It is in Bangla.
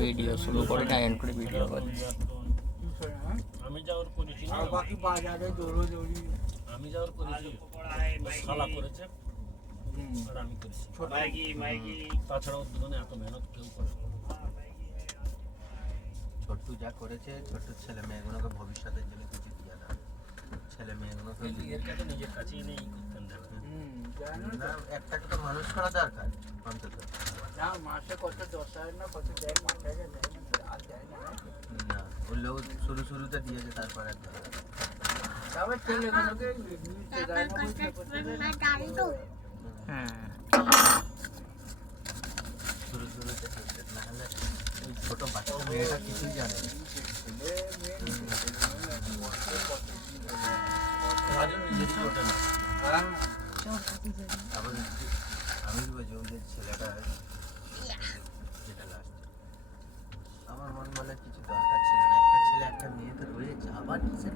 ভিডিও শুরু করে না এন্ড করে ভিডিও করছি। আমি যাওয়ার করেছি না, আর বাকি বাজারে দৌড়োদৌড়ি আমি যাওয়ার করেছি, শালা করেছে আর আমি করেছি। তাছাড়া ওর দুজনে এত মেহনত কেউ করে না। ছোট্টু যা করেছে, ছোট্টুর ছেলে মেয়েগুলোকে ভবিষ্যতের জন্য কিছু দিয়ে না, ছেলে মেয়েগুলোকে নিজের কাছে নিজের কাছেই নেই করতেন দেবে না, একটাকে তো মানুষ করা দরকার অন্তত। না মাসে কত 10,000 না কত দেয়, মাথায় দেয় না, আর দেয় না না বললেও শুরুতে দিয়েছে, তারপর আর দেয় না। তবে ছেলেগুলোকে নিতে দেয় না, বলতে করতে দেয় না। হ্যাঁ শুরুতে দিয়েছে, না হলে ওই ছোট বাচ্চা মেয়েটা কিছুই জানে না। ছেলে মেয়ে রাজু নিজেরই ওঠে না। হ্যাঁ আবার আমি কি বলছি, ওই যে ছেলেটা যেটা লাস্টে, আমার মন বলে কিছু দরকার ছিল না, একটা ছেলে একটা মেয়ে তো রয়েছে, আবার কিসের